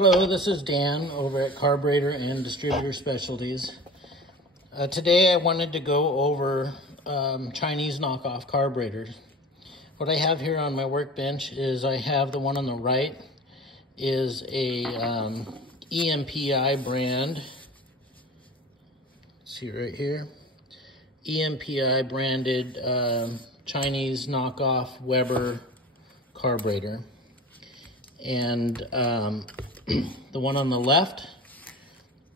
Hello, this is Dan over at Carburetor and Distributor Specialties. Today I wanted to go over Chinese knockoff carburetors. What I have here on my workbench is I have the one on the right is a EMPI brand. See right here, EMPI branded Chinese knockoff Weber carburetor. And the one on the left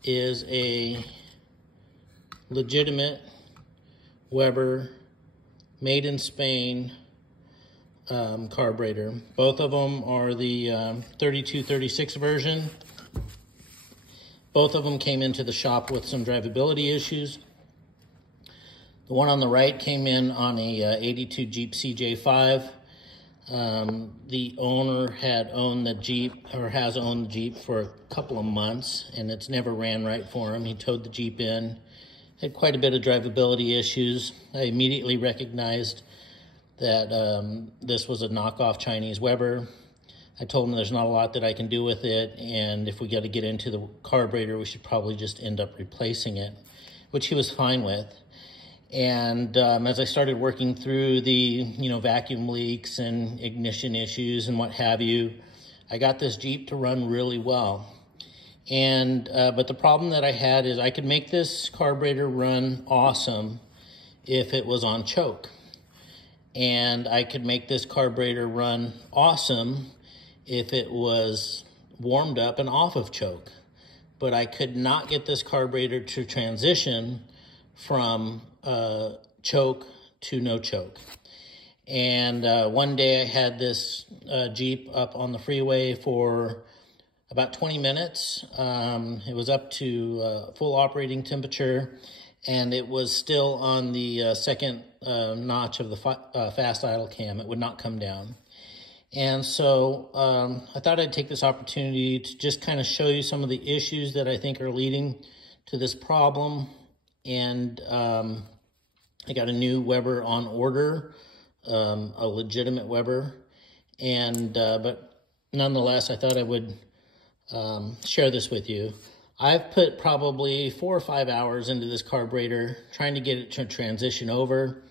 is a legitimate Weber, made in Spain carburetor. Both of them are the 3236 version. Both of them came into the shop with some drivability issues. The one on the right came in on a 82 Jeep CJ5. The owner had owned the Jeep, or has owned the Jeep, for a couple of months, and it's never ran right for him. He towed the Jeep in, had quite a bit of drivability issues. I immediately recognized that this was a knockoff Chinese Weber. I told him there's not a lot that I can do with it, and if we got to get into the carburetor, we should probably just end up replacing it, which he was fine with. And as I started working through the, vacuum leaks and ignition issues and what have you, I got this Jeep to run really well. And but the problem that I had is I could make this carburetor run awesome if it was on choke. And I could make this carburetor run awesome if it was warmed up and off of choke. But I could not get this carburetor to transition from choke to no choke. And one day I had this Jeep up on the freeway for about 20 minutes. It was up to full operating temperature, and it was still on the second notch of the fast idle cam. It would not come down. And so I thought I'd take this opportunity to just kind of show you some of the issues that I think are leading to this problem. And I got a new Weber on order, a legitimate Weber, and but nonetheless, I thought I would share this with you. I've put probably 4 or 5 hours into this carburetor, trying to get it to transition over.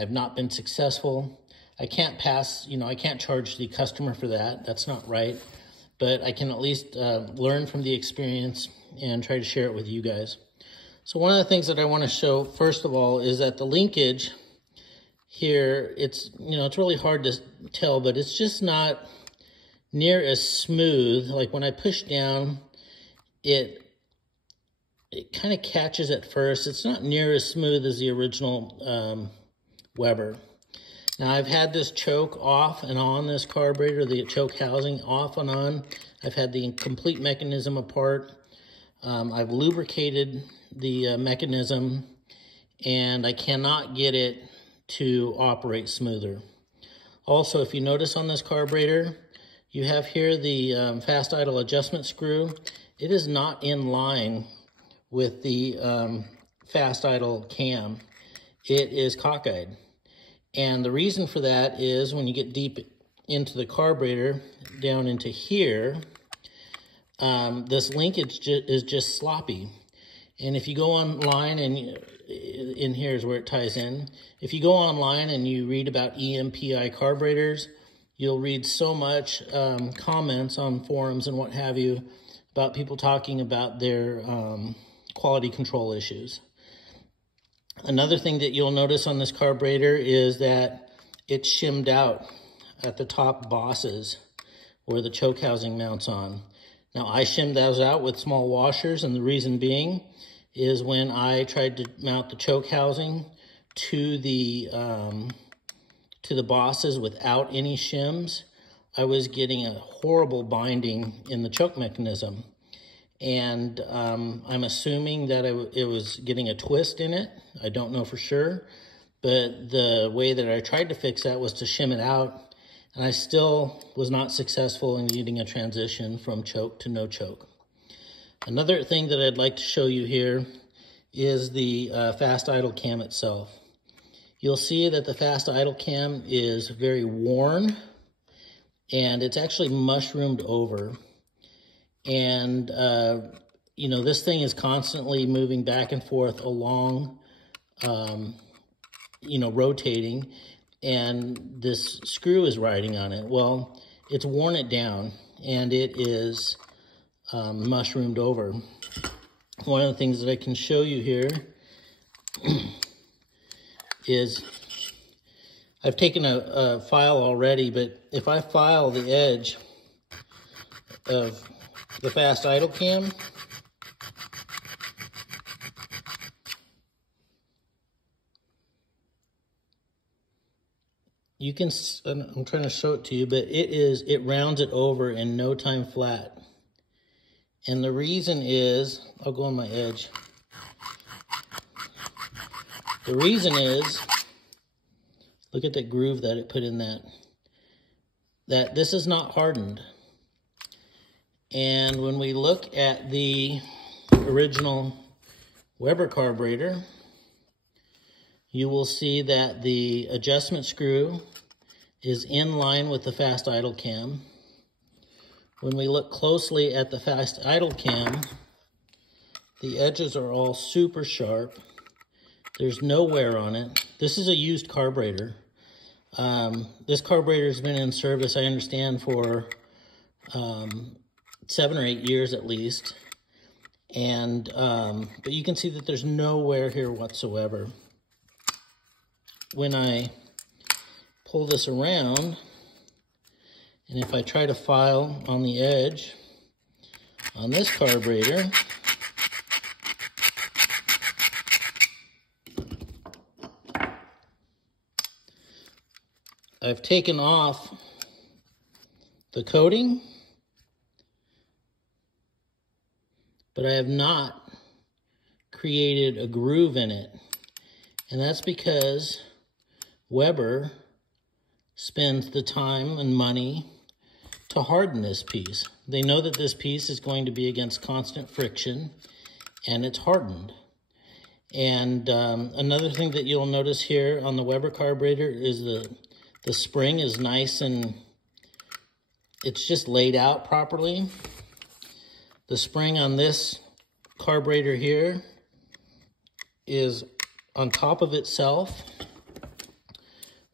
I've not been successful. I can't pass, I can't charge the customer for that. That's not right. But I can at least learn from the experience and try to share it with you guys. So one of the things that I want to show, first of all, is that the linkage here, it's really hard to tell, but it's just not near as smooth. Like when I push down, it kind of catches at first. It's not near as smooth as the original Weber. Now I've had this choke off and on this carburetor, the choke housing off and on. I've had the complete mechanism apart. I've lubricated the mechanism, and I cannot get it to operate smoother. Also, if you notice on this carburetor, you have here the fast idle adjustment screw. It is not in line with the fast idle cam. It is cockeyed. And the reason for that is when you get deep into the carburetor, down into here, this linkage is just sloppy. And if you go online, and in here is where it ties in. If you go online and you read about EMPI carburetors, you'll read so much comments on forums and what have you about people talking about their quality control issues. Another thing that you'll notice on this carburetor is that it's shimmed out at the top bosses where the choke housing mounts on. Now, I shimmed those out with small washers, and the reason being is when I tried to mount the choke housing to the bosses without any shims, I was getting a horrible binding in the choke mechanism. And I'm assuming that it was getting a twist in it. I don't know for sure, but the way that I tried to fix that was to shim it out. And I still was not successful in getting a transition from choke to no choke. Another thing that I'd like to show you here is the fast idle cam itself. You'll see that the fast idle cam is very worn, and it's actually mushroomed over. And, you know, this thing is constantly moving back and forth along, you know, rotating, and this screw is riding on it. Well, it's worn it down, and it is mushroomed over. One of the things that I can show you here is I've taken a file already, but if I file the edge of the fast idle cam, you can, I'm trying to show it to you, but it rounds it over in no time flat. And the reason is, I'll go on my edge. The reason is, look at the groove that it put in that this is not hardened. And when we look at the original Weber carburetor, you will see that the adjustment screw is in line with the fast idle cam. When we look closely at the fast idle cam, the edges are all super sharp. There's no wear on it. This is a used carburetor. This carburetor has been in service, I understand, for 7 or 8 years at least. And but you can see that there's no wear here whatsoever. When I pull this around, and if I try to file on the edge on this carburetor, I've taken off the coating, but I have not created a groove in it. And that's because Weber spends the time and money to harden this piece. They know that this piece is going to be against constant friction, and it's hardened. And another thing that you'll notice here on the Weber carburetor is the spring is nice and it's just laid out properly. The spring on this carburetor here is on top of itself.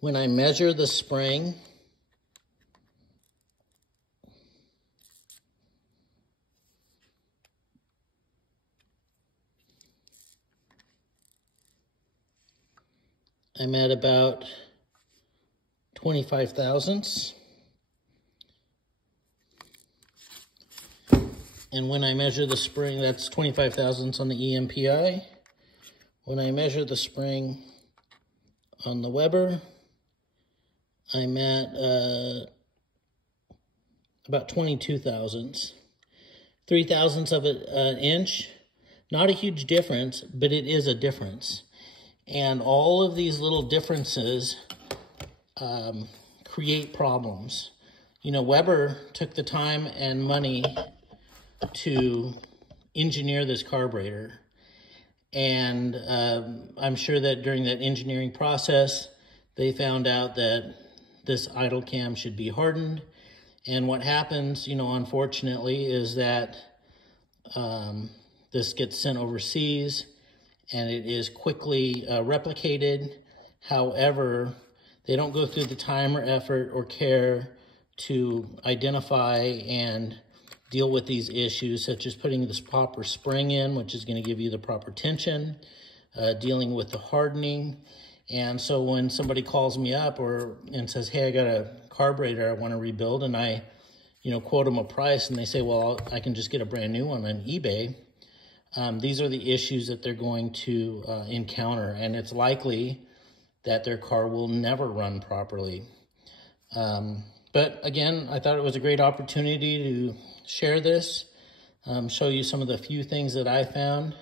When I measure the spring, I'm at about 25 thousandths. And when I measure the spring, that's 25 thousandths on the EMPI. When I measure the spring on the Weber, I'm at about 22 thousandths. 3 thousandths of an inch. Not a huge difference, but it is a difference. And all of these little differences create problems. You know, Weber took the time and money to engineer this carburetor. And I'm sure that during that engineering process, they found out that this idle cam should be hardened. And what happens, you know, unfortunately, is that this gets sent overseas and it is quickly replicated. However, they don't go through the time or effort or care to identify and deal with these issues, such as putting this proper spring in, which is going to give you the proper tension, dealing with the hardening. And so when somebody calls me up and says, hey, I got a carburetor I want to rebuild, and I, you know, quote them a price, and they say, well, I can just get a brand new one on eBay. These are the issues that they're going to encounter, and it's likely that their car will never run properly. But again, I thought it was a great opportunity to share this, show you some of the few things that I found.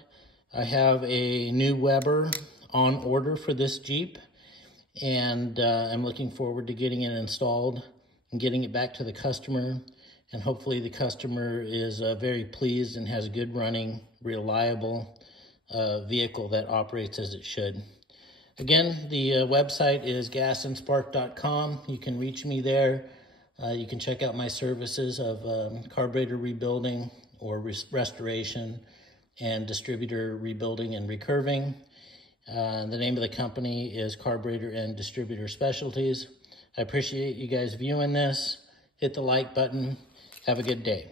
I have a new Weber on order for this Jeep, and I'm looking forward to getting it installed and getting it back to the customer. And hopefully the customer is very pleased and has a good running, reliable vehicle that operates as it should. Again, the website is gasandspark.com. You can reach me there. You can check out my services of carburetor rebuilding or restoration and distributor rebuilding and recurving. The name of the company is Carburetor and Distributor Specialties. I appreciate you guys viewing this. Hit the like button. Have a good day.